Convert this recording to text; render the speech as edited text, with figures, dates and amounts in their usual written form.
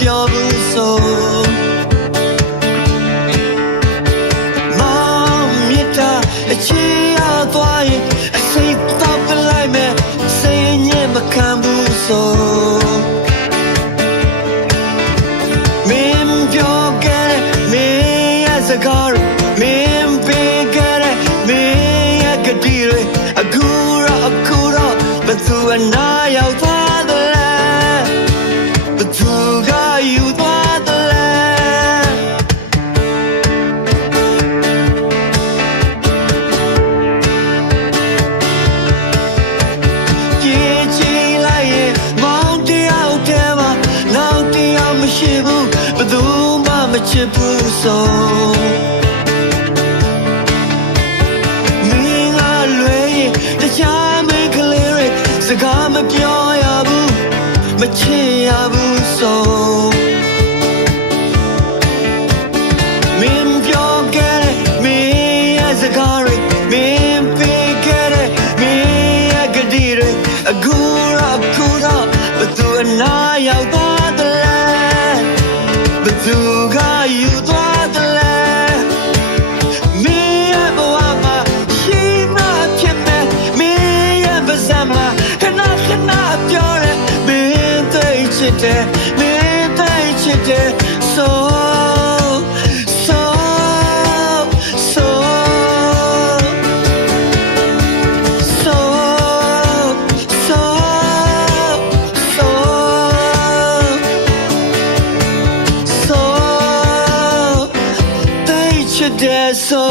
ပြောဘူးဆိုမောင်မြတ်တာအချီရသွားရင်အစိတ်တော့ပလိုက်မယ်စိတ်ညစ်မခံဘူးဆိုမင်းပြောခဲ့မင်းရဲ့စကားမင်းပေးခဲ့မင်းရဲ့ကတိတွေအခုတော့ဘသူအနာရောက်သွားတယ်လဲဘသူကယူသွားတယ်လဲကြည်ကြည်လိုက်ရင်မောင်တယောက်တည်းမှာနောက်တယောက်မရှိဘူးဘသူမှမချစ်ဘူးဆိုစကားမပြောရဘူးမချစ်ရဘူးဆိုမင်းပြောခဲ့မင်းရဲ့စကားတွေမင်းပေးခဲ့မင်းရဲ့ကတိတွေအခုတော့ဘသူအနာရောက်သွားတယ်လဲဘသူကယူသွားတယ်လဲမင်းရဲ့ဘဝမှာရှိမှဖြစ်မယ်မင်းရဲ့ပါးစပ်မှာပြောတယ်မင်းသိချစ်တယ်မင်းသိချစ်တယ် so so so so so so so သိချစ်တယ် so